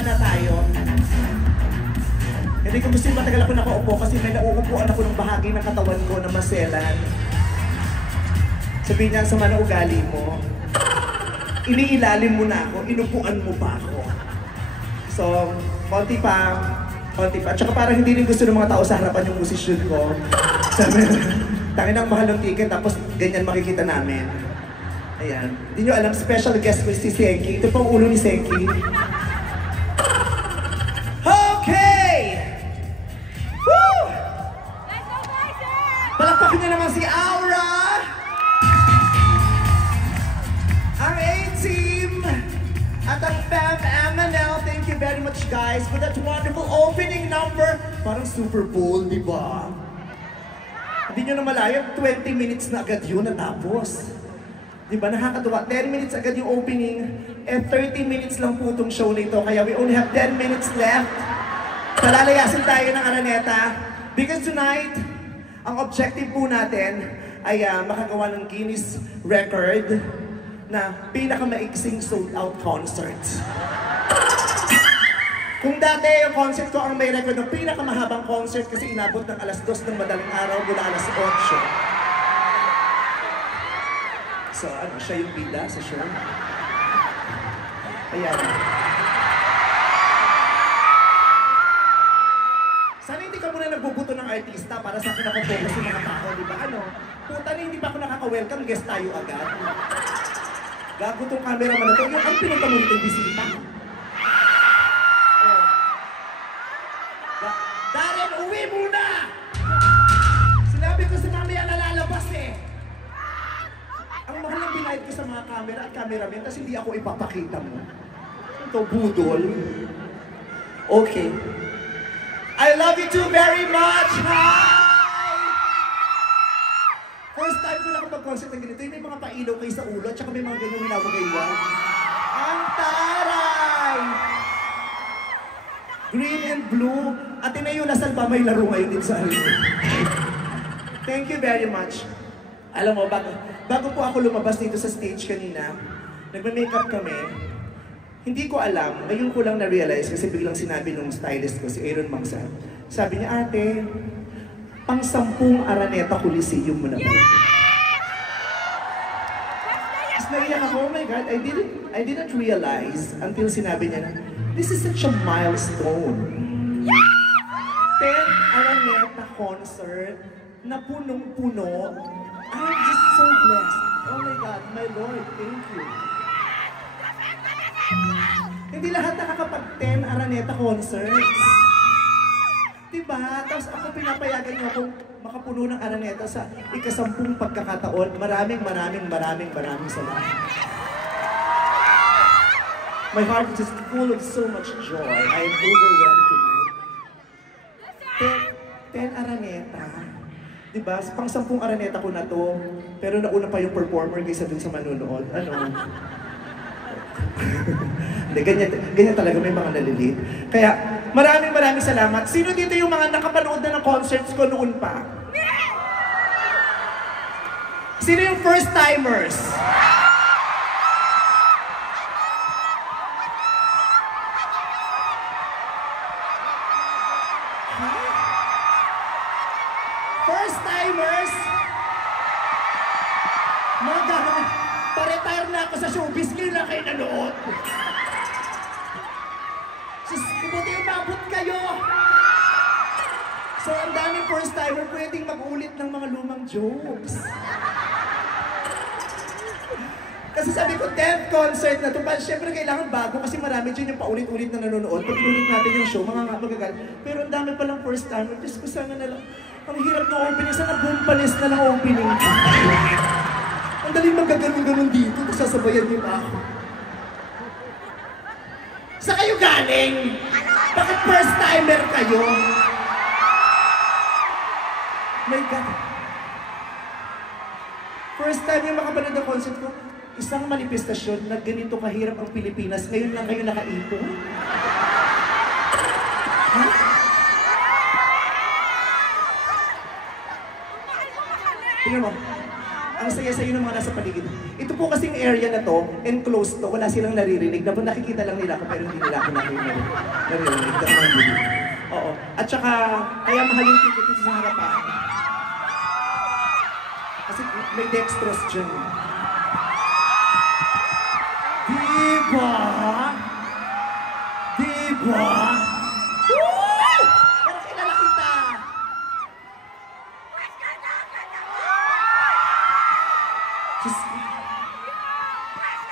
Saan na tayo? Hindi ko gusto yung matagal ako nakaupo kasi may nauupuan ako ng bahagi ng katawan ko na maselan. Sabihin niya, sama na ugali mo. Iniilalim mo na ako, inupuan mo pa ako. So, konti pa. At saka parang hindi rin gusto ng mga tao sa harapan yung posisyon ko. Sabi, tangin ang mahal ng ticket, tapos ganyan makikita namin. Ayan. Hindi nyo alam, special guest ko si Senki. Ito pong ulo ni Senki. Okay! Woo! Palakpakin niyo naman si Aura! Ang A-Team! At ang Fam MNL, thank you very much guys for that wonderful opening number. Parang Super Bowl, di ba? Hindi nyo na malayan, 20 minutes na agad yun natapos. Di ba, nakakatuwa. 10 minutes agad yung opening, and 30 minutes lang po itong show na ito. Kaya we only have 10 minutes left. Palalayasin tayo ng Araneta. Because tonight, ang objective po natin ay makagawa ng Guinness record na pinakamaiksing sold-out concert. Kung dati yung concert ko ang may record ng pinakamahabang concert kasi inabot ng alas 2 ng madaling araw mula alas 8. So, siya yung bida sa show. Ayan. Sana hindi ka muna nagbubuto ng artista para sa akin nakafocus yung mga tao, di ba? Puta na hindi pa ako nakaka-welcome, guest tayo agad. Gago tong camera man na to. Ang pinunta mo nito yung bisita. Darren, uwi muna! Sinabi ko sa mamaya nalalabas eh. Ang mahal ng binayad ko sa mga camera at cameraman kasi hindi ako ipapakita mo. Ito, budol. Okay. I love you too very much! Hi! First time ko lang mag-concert ng ganito. Yung may mga pailaw kayo sa ulo at saka may mga ganyan winawagaywan. Ang taray! Green and blue. At Ateneo Lasal ba may laro ngayon din sa arena? Thank you very much. Alam mo, bago po ako lumabas dito sa stage kanina, nagme-makeup kami, hindi ko alam, ngayon ko lang na-realize kasi biglang sinabi nung stylist ko, si Aaron Mangsa, sabi niya, ate, pang 10 Araneta Coliseum mo na ba? Tapos naiyak ako, oh my God, I didn't realize until sinabi niya na, this is such a milestone. 10 Araneta concert na punong-puno. I'm just so blessed. Oh my God, my Lord, thank you. Hindi lahat nakakapag-10 Araneta concerts. Diba? Tapos ako pinapayagan niyo akong makapuno ng Araneta sa ika-10 pagkakataon. Maraming salamat. My heart is just full of so much joy. I am overwhelmed tonight. 10 Araneta. Diba? Pang 10 Araneta ko na to. Pero nauna pa yung performer kaysa dun sa manunood. Hindi, ganyan talaga may mga nalilit. Kaya maraming salamat. Sino dito yung mga nakapanood na ng concerts ko noon pa? Sino yung first timers? First timers? Pa-retire na ako sa showbiz, ngayon lang kayo nanood. Buti umabot kayo. So, ang daming first timer pwedeng mag-ulit ng mga lumang jokes. Kasi sabi ko, 10th concert na ito, syempre kailangan bago kasi marami dyan yung paulit-ulit na nanonood. Pag ulit natin yung show, mga magagal. Pero ang dami palang first timer. Diyos ko, sana na lang. Ang hirap ng opening, sana bumpalis na lang opening. Ang daling magaganon-ganon dito, tapos sasabayan niyo pa ako. Sa kayo galing? Bakit first timer kayo? My God. First time yung makapanood ng concert ko, isang manifestasyon na ganito kahirap ang Pilipinas, ngayon lang kayo nakaipon? Ha? Tingnan mo. ang saya-sayo ng mga nasa paligid. Ito po kasing area na to, enclosed to, wala silang naririnig. Nakikita lang nila ako, pero hindi nila ako naririnig. That's my belief. Oo. At saka, kaya mahal yung ticket dito sa harapan. Kasi may dextrose dyan. Diba? Diba? Woo! Pero kilala kita!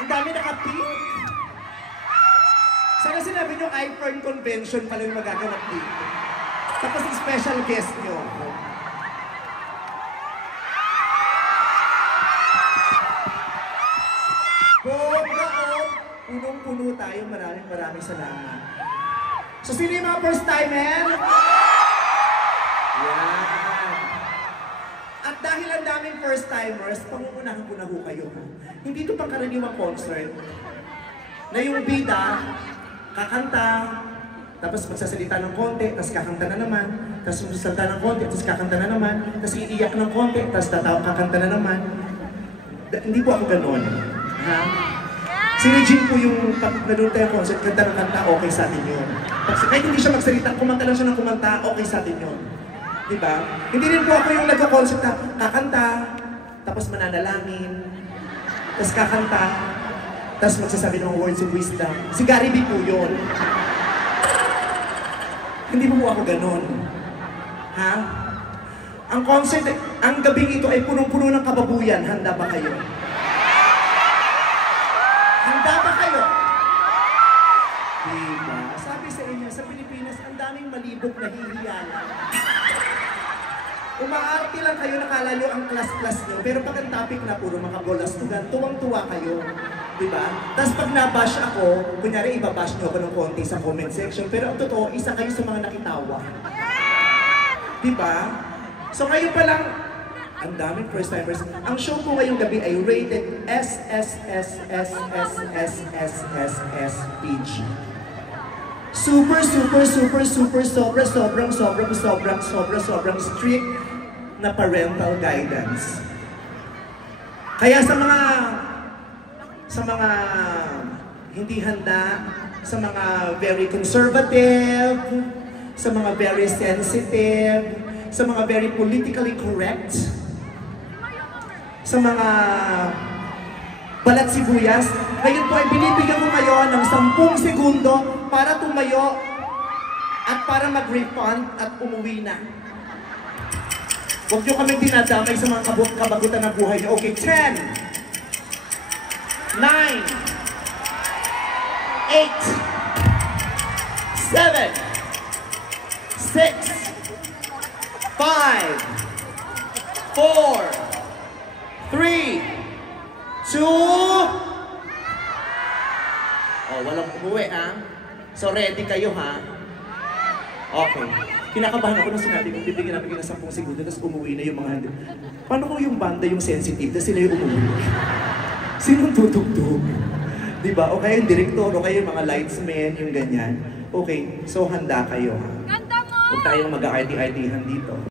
Ang dami naka-pink. Sana sinabi nyo, iPhone convention pala yung magaganap dito. Tapos yung special guest nyo. Punong-puno tayo. Maraming salamat. So, sino yung mga first timer? Yan. At dahil ang daming first timers, pangungunahan ko na ho kayo. Hindi ito pangkaraniwang concert. Na yung bida, kakanta, tapos magsasalita ng konti, tapos kakanta na naman, tapos magsasalita ng konti, tapos kakanta na naman, tapos iiyak ng konti, tapos kakanta na naman. Hindi po ako ganon. Ha? Si Regine po yung nanood tayo concert, kanta ng kanta, okay sa atin yun. Kahit hindi siya magsalita, kumanta lang siya ng kumanta, okay sa atin yun. Diba? Hindi rin po ako yung nag-concert na kakanta, tapos mananalangin, tapos kakanta, tapos magsasabi ng words of wisdom. Si Gary B po yun. Hindi po ako ganon. Ha? Ang concert, ang gabing ito ay punong-puno ng kababuyan. Handa ba kayo? Handa ba kayo? Diba? Sabi sa inyo, sa Pilipinas, ang daming malibog na hihiyalan. Umaarte lang kayo, nakala nyo ang class-class nyo, pero pag ang topic na puro mga bolastugan, tuwang-tuwa kayo. Diba? Tapos pag nabash ako, kunyari ibabash nyo ako ng konti sa comment section, pero ang totoo, isa kayo sa mga nakitawa. Diba? So ngayon pa lang, ang daming first timers. Ang show ko ngayong gabi ay rated SSSSSSSSSPG. Super sobrang strict na parental guidance. Kaya sa mga hindi handa, sa mga very conservative, sa mga very sensitive, sa mga very politically correct, sa mga balat sibuyas, ngayon po ay binibigyan ko kayo ng 10 segundo para tumayo at para mag-refund at umuwi na. Huwag nyo kami dinadamay sa mga kabagutan ng buhay nyo. Okay, 10, 9, 8, 7, 6, 5, 4, 3, 2, walang umuwi, ha? So, ready kayo, ha? Okay. Kinakabahan ako nung sinabi kong bibigyan namin ng 10 segundo, tapos umuwi na yung mga... Paano kung yung banda yung sensitive, tapos sila yung umuwi? Sinong tutugtog? Diba? O kaya yung director, o kaya yung mga lightsmen, yung ganyan. Okay, so handa kayo, ha? Huwag tayong mag-arty-artyhan dito.